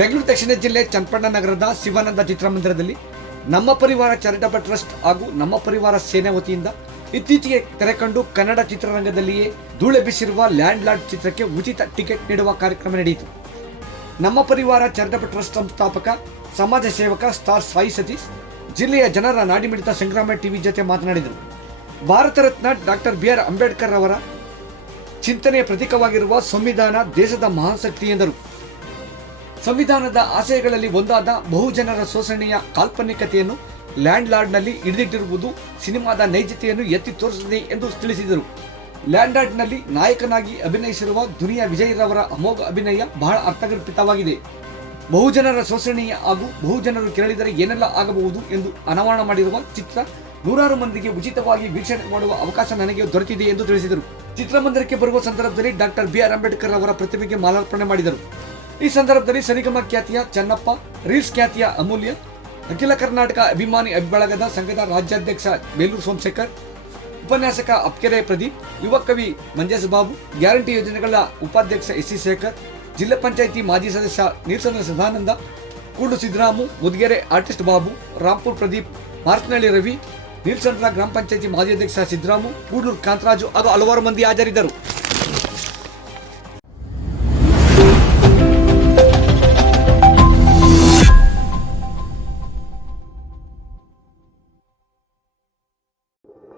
ಬೆಂಗಳೂರು ದಕ್ಷಿಣ ಜಿಲ್ಲೆ ಚನ್ನಪಟ್ಟಣ ನಗರದ ಶಿವಾನಂದ ಚಿತ್ರಮಂದಿರದಲ್ಲಿ ನಮ್ಮ ಪರಿವಾರ ಚಾರಿಟಬಲ್ ಟ್ರಸ್ಟ್ ಹಾಗೂ ನಮ್ಮ ಪರಿವಾರ ಸೇನೆ ವತಿಯಿಂದ ಇತ್ತೀಚೆಗೆ ತೆರೆಕಂಡು ಕನ್ನಡ ಚಿತ್ರರಂಗದಲ್ಲಿಯೇ ಧೂಳೆಬ್ಬಿಸಿರುವ ಲ್ಯಾಂಡ್ ಲಾರ್ಡ್ ಚಿತ್ರಕ್ಕೆ ಉಚಿತ ಟಿಕೆಟ್ ನೀಡುವ ಕಾರ್ಯಕ್ರಮ ನಡೆಯಿತು. ನಮ್ಮ ಪರಿವಾರ ಚಾರಿಟಬಲ್ ಟ್ರಸ್ಟ್ ಸಂಸ್ಥಾಪಕ ಸಮಾಜ ಸೇವಕ ಸ್ಟಾರ್ ಸಾಯಿ ಸತೀಶ್ ಜಿಲ್ಲೆಯ ಜನರ ನಾಡಿಮಿಡಿತ ಸಂಗ್ರಾಮ ಟಿವಿ ಜೊತೆ ಮಾತನಾಡಿದರು. ಭಾರತ ರತ್ನ ಡಾಕ್ಟರ್ BR ಅಂಬೇಡ್ಕರ್ ಅವರ ಚಿಂತನೆಯ ಪ್ರತೀಕವಾಗಿರುವ ಸಂವಿಧಾನ ದೇಶದ ಮಹಾಶಕ್ತಿ ಎಂದರು. ಸಂವಿಧಾನದ ಆಶಯಗಳಲ್ಲಿ ಒಂದಾದ ಬಹುಜನರ ಶೋಷಣೆಯ ಕಾಲ್ಪನಿಕತೆಯನ್ನು ಲ್ಯಾಂಡ್ ಲಾರ್ಡ್ನಲ್ಲಿ ಹಿಡಿದಿಟ್ಟಿರುವುದು ಸಿನಿಮಾದ ನೈಜತೆಯನ್ನು ಎತ್ತಿ ತೋರಿಸುತ್ತದೆ ಎಂದು ತಿಳಿಸಿದರು. ಲ್ಯಾಂಡ್ ಲಾರ್ಡ್ನಲ್ಲಿ ನಾಯಕನಾಗಿ ಅಭಿನಯಿಸಿರುವ ದುನಿಯಾ ವಿಜಯ್ ರವರ ಅಮೋಘ ಅಭಿನಯ ಬಹಳ ಅರ್ಥಗರ್ಭಿತವಾಗಿದೆ. ಬಹುಜನರ ಶೋಷಣೆಯ ಹಾಗೂ ಬಹುಜನರು ಕೆರಳಿದರೆ ಏನೆಲ್ಲ ಆಗಬಹುದು ಎಂದು ಅನಾವರಣ ಮಾಡಿರುವ ಚಿತ್ರ ನೂರಾರು ಮಂದಿಗೆ ಉಚಿತವಾಗಿ ವೀಕ್ಷಣೆ ಮಾಡುವ ಅವಕಾಶ ನನಗೆ ದೊರೆತಿದೆ ಎಂದು ತಿಳಿಸಿದರು. ಚಿತ್ರಮಂದಿರಕ್ಕೆ ಬರುವ ಸಂದರ್ಭದಲ್ಲಿ ಡಾಕ್ಟರ್ BR ಅಂಬೇಡ್ಕರ್ ಅವರ ಪ್ರತಿಮೆಗೆ ಮಾಲಾರ್ಪಣೆ ಮಾಡಿದರು. ಈ ಸಂದರ್ಭದಲ್ಲಿ ಸರಿಗಮ ಖ್ಯಾತಿಯ ಚನ್ನಪ್ಪ, ರೀಲ್ಸ್ ಖ್ಯಾತಿಯ ಅಮೂಲ್ಯ, ಅಖಿಲ ಕರ್ನಾಟಕ ಅಭಿಮಾನಿ ಅಭಿಬಳಗದ ಸಂಘದ ರಾಜ್ಯಾಧ್ಯಕ್ಷ ಬೇಲೂರು ಸೋಮಶೇಖರ್, ಉಪನ್ಯಾಸಕ ಅಪ್ಕೆರೆ ಪ್ರದೀಪ್, ಯುವ ಕವಿ ಮಂಜೇಶ್ ಬಾಬು, ಗ್ಯಾರಂಟಿ ಯೋಜನೆಗಳ ಉಪಾಧ್ಯಕ್ಷ SC ಶೇಖರ್, ಜಿಲ್ಲಾ ಪಂಚಾಯಿತಿ ಮಾಜಿ ಸದಸ್ಯ ನೀಲ್ಸಂದ್ರ ಸದಾನಂದ, ಕೂಡು ಸಿದ್ದರಾಮು, ಮುದ್ಗೆರೆ ಆರ್ಟಿಸ್ಟ್ ಬಾಬು, ರಾಂಪುರ್ ಪ್ರದೀಪ್, ಮಾರ್ಚನಹಳ್ಳಿ ರವಿ, ನೀಲ್ಸಂದ್ರ ಗ್ರಾಮ ಪಂಚಾಯಿತಿ ಮಾಜಿ ಅಧ್ಯಕ್ಷ ಸಿದ್ದರಾಮು, ಕೂಡೂರು ಕಾಂತರಾಜು ಹಾಗೂ ಹಲವಾರು ಮಂದಿ ಹಾಜರಿದ್ದರು.